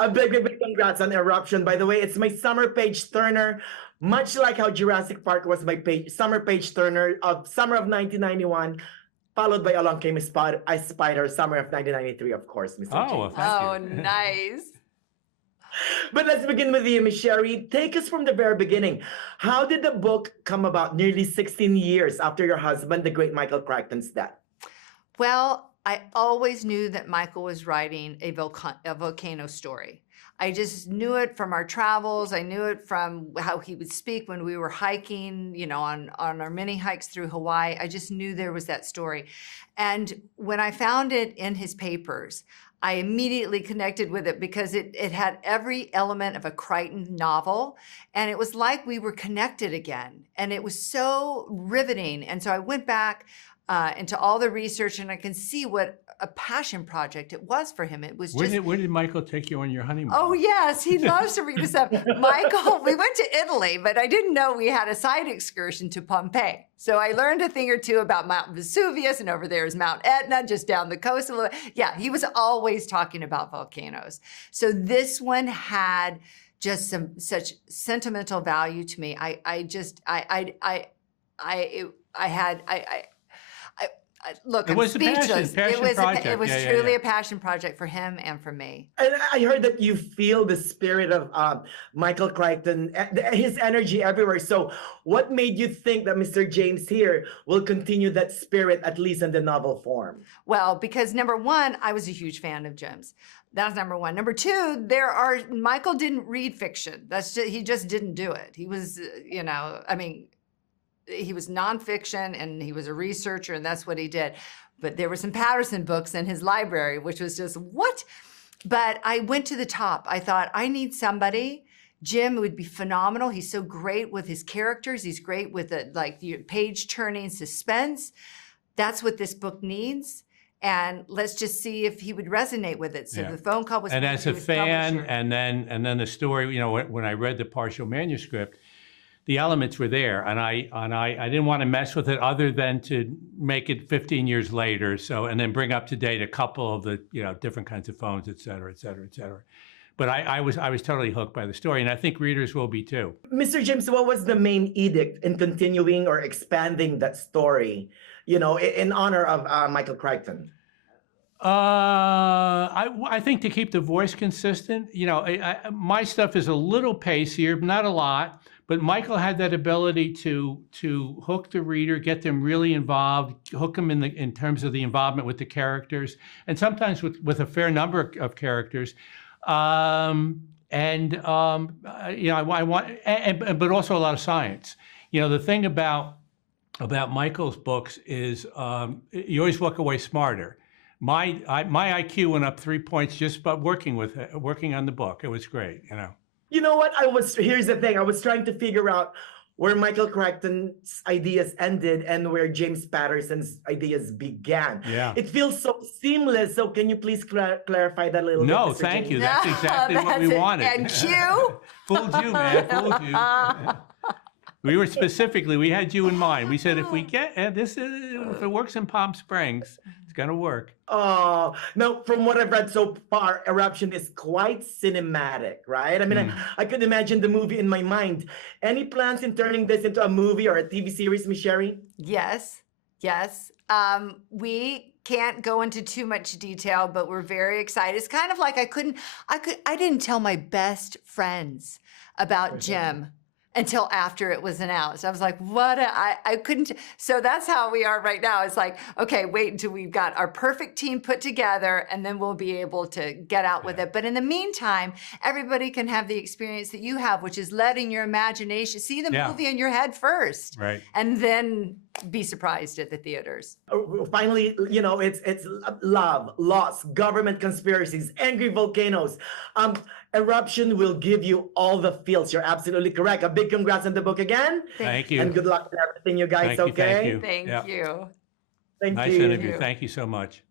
A big congrats on Eruption. By the way, it's my summer page turner, much like how Jurassic Park was my summer page turner of summer of 1991, followed by Along Came a Spider, summer of 1993, of course, Mr. Oh, James. well, thank Oh, you. nice. But let's begin with you, Miss Sherri. Take us from the very beginning. How did the book come about nearly 16 years after your husband, the great Michael Crichton's death? Well, I always knew that Michael was writing a volcano story. I just knew it from our travels. I knew it from how he would speak when we were hiking, you know, on our mini hikes through Hawaii. I just knew there was that story. And when I found it in his papers, I immediately connected with it because it had every element of a Crichton novel. And it was like we were connected again. And it was so riveting. And so I went back into all the research, and I can see what a passion project it was for him. It was just... Where did Michael take you on your honeymoon? Oh, yes. He loves to read this stuff. Michael, we went to Italy, but I didn't know we had a side excursion to Pompeii. So I learned a thing or two about Mount Vesuvius, and over there is Mount Etna, just down the coast a little. Yeah, he was always talking about volcanoes. So this one had just such sentimental value to me. Look, It I'm was a speechless. passion project. It was Yeah, truly yeah. a passion project for him and for me. And I heard that you feel the spirit of Michael Crichton, his energy everywhere. So what made you think that Mr. James here will continue that spirit, at least in the novel form? Well, because number one, I was a huge fan of Jim's. That's number one. Number two, Michael didn't read fiction. He just didn't do it. He was, he was nonfiction and he was a researcher, and that's what he did. But there were some Patterson books in his library, which was just, what? But I went to the top. I thought, I need somebody. Jim would be phenomenal. He's so great with his characters. He's great with the page-turning suspense. That's what this book needs. And let's just see if he would resonate with it. So the phone call was... And as a fan, and then the story, when I read the partial manuscript, the elements were there, and I didn't want to mess with it other than to make it 15 years later. So, and then bring up to date a couple of the different kinds of phones, et cetera, et cetera, et cetera. But I was totally hooked by the story, and I think readers will be too. Mr. James, what was the main edict in continuing or expanding that story, in honor of Michael Crichton? I think to keep the voice consistent. My stuff is a little pacier, not a lot. But Michael had that ability to hook the reader, get them really involved, hook them in terms of the involvement with the characters, and sometimes with a fair number of characters. I want, but also a lot of science. The thing about Michael's books is you always walk away smarter. My IQ went up 3 points just by working on the book. It was great, You know what? Here's the thing. I was trying to figure out where Michael Crichton's ideas ended and where James Patterson's ideas began. Yeah. It feels so seamless. So can you please clarify that a little bit? No, Mr. thank James? you. That's exactly what we wanted. And Q? Fooled you, man. Fooled you. We had you in mind. We said if we get if it works in Palm Springs, it's gonna work. Oh, now from what I've read so far, Eruption is quite cinematic, right? I mean, I could imagine the movie in my mind. Any plans in turning this into a movie or a TV series, Miss Sherri? Yes. We can't go into too much detail, but we're very excited. It's kind of like I didn't tell my best friends about Jim until after it was announced. I was like, I couldn't. So that's how we are right now. It's like, okay, wait until we've got our perfect team put together, and then we'll be able to get out with it. But in the meantime, everybody can have the experience that you have, which is letting your imagination see the movie in your head first. Right. And then be surprised at the theaters. Finally, it's love, loss, government conspiracies, angry volcanoes. Eruption will give you all the feels. You're absolutely correct. A big congrats on the book again. Thank you. And good luck with everything, you guys. Thank you. Thank you. Thank nice you. interview. Thank you so much.